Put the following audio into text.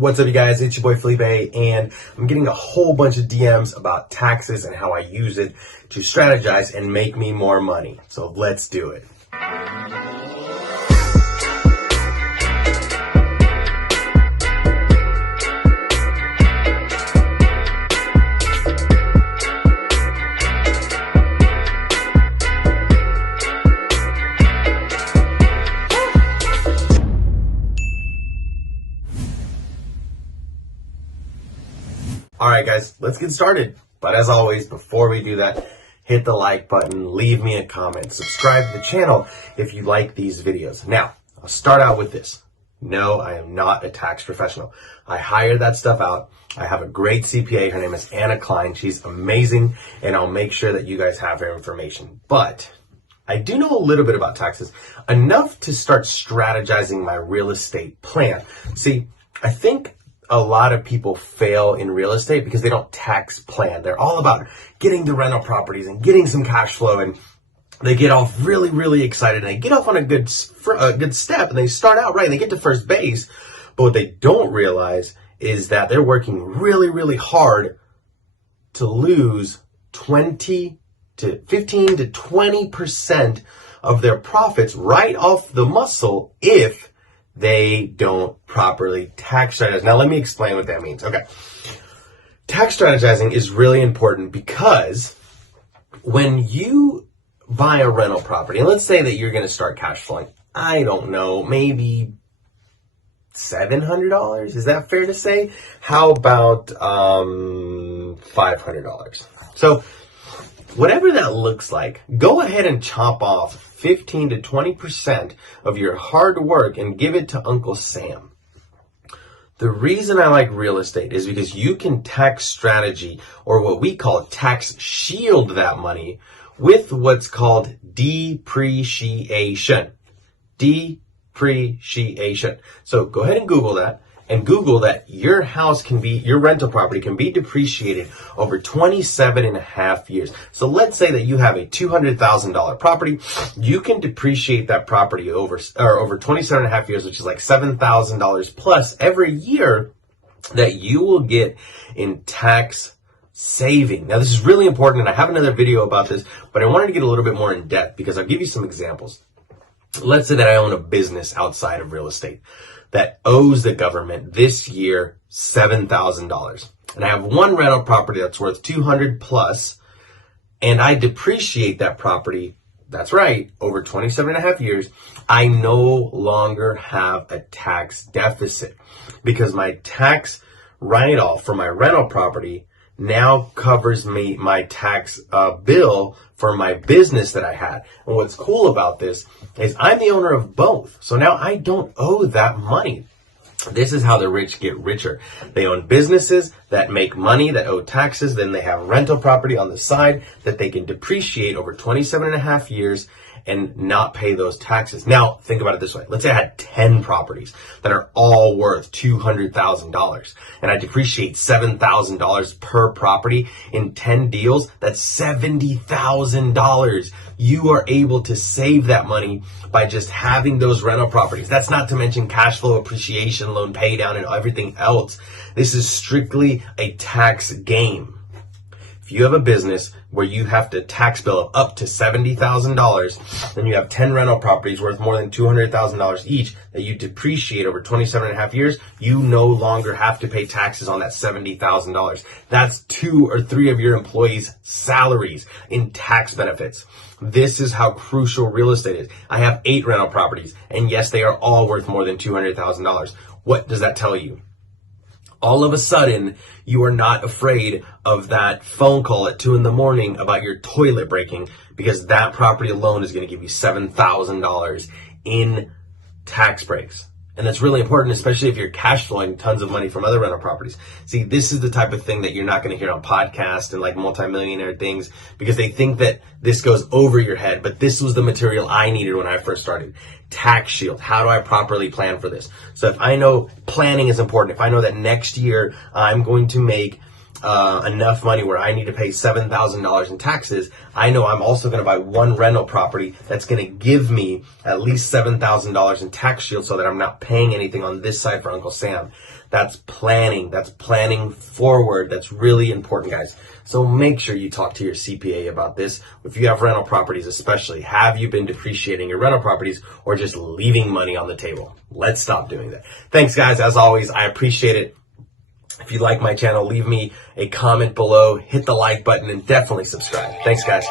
What's up, you guys? It's your boy Felipe, and I'm getting a whole bunch of DMs about taxes and how I use it to strategize and make me more money. So let's do it. All right, guys, let's get started. But as always, before we do that, hit the like button, leave me a comment, subscribe to the channel if you like these videos. Now, I'll start out with this. No, I am not a tax professional. I hire that stuff out. I have a great CPA. Her name is Anna Klein. She's amazing, and I'll make sure that you guys have her information. But I do know a little bit about taxes, enough to start strategizing my real estate plan. See, I think a lot of people fail in real estate because they don't tax plan. They're all about getting the rental properties and getting some cash flow, and they get off really excited, and they get off on a good step, and they start out right, and they get to first base. But what they don't realize is that they're working really hard to lose 15 to 20% of their profits right off the muscle if they don't properly tax strategize. Now, let me explain what that means. Okay. Tax strategizing is really important because when you buy a rental property, and let's say that you're going to start cash flowing, I don't know, maybe $700. Is that fair to say? How about $500? So whatever that looks like, go ahead and chop off 15 to 20% of your hard work and give it to Uncle Sam. The reason I like real estate is because you can tax strategy, or what we call tax shield, that money with what's called depreciation. Depreciation. So go ahead and Google that. And Google that your rental property can be depreciated over 27 and a half years. So let's say that you have a $200,000 property. You can depreciate that property over 27 and a half years, which is like $7,000 plus every year that you will get in tax saving. Now, this is really important, and I have another video about this, but I wanted to get a little bit more in depth because I'll give you some examples. Let's say that I own a business outside of real estate that owes the government this year $7,000. And I have one rental property that's worth $200 plus, and I depreciate that property, that's right, over 27 and a half years. I no longer have a tax deficit because my tax write-off for my rental property now covers my tax bill for my business that I had. And what's cool about this is I'm the owner of both. So now I don't owe that money. This is how the rich get richer. They own businesses that make money, that owe taxes. Then they have rental property on the side that they can depreciate over 27 and a half years and not pay those taxes. Now, think about it this way. Let's say I had 10 properties that are all worth $200,000, and I depreciate $7,000 per property in 10 deals. That's $70,000. You are able to save that money by just having those rental properties. That's not to mention cash flow, appreciation, loan pay down, and everything else. This is strictly a tax game. If you have a business where you have to tax bill of up to $70,000, then you have 10 rental properties worth more than $200,000 each that you depreciate over 27 and a half years, you no longer have to pay taxes on that $70,000. That's 2 or 3 of your employees' salaries in tax benefits. This is how crucial real estate is. I have 8 rental properties, and yes, they are all worth more than $200,000. What does that tell you? All of a sudden, you are not afraid of that phone call at 2 a.m. about your toilet breaking, because that property alone is going to give you $7,000 in tax breaks. And that's really important, especially if you're cash flowing tons of money from other rental properties. See, this is the type of thing that you're not going to hear on podcasts and like multimillionaire things, because they think that this goes over your head. But this was the material I needed when I first started. Tax shield. How do I properly plan for this? So if I know planning is important, if I know that next year I'm going to make enough money where I need to pay $7,000 in taxes, I know I'm also going to buy one rental property that's going to give me at least $7,000 in tax shield so that I'm not paying anything on this side for Uncle Sam. That's planning. That's planning forward. That's really important, guys. So make sure you talk to your CPA about this. If you have rental properties especially, have you been depreciating your rental properties or just leaving money on the table? Let's stop doing that. Thanks, guys. As always, I appreciate it. If you like my channel, leave me a comment below, hit the like button, and definitely subscribe. Thanks, guys.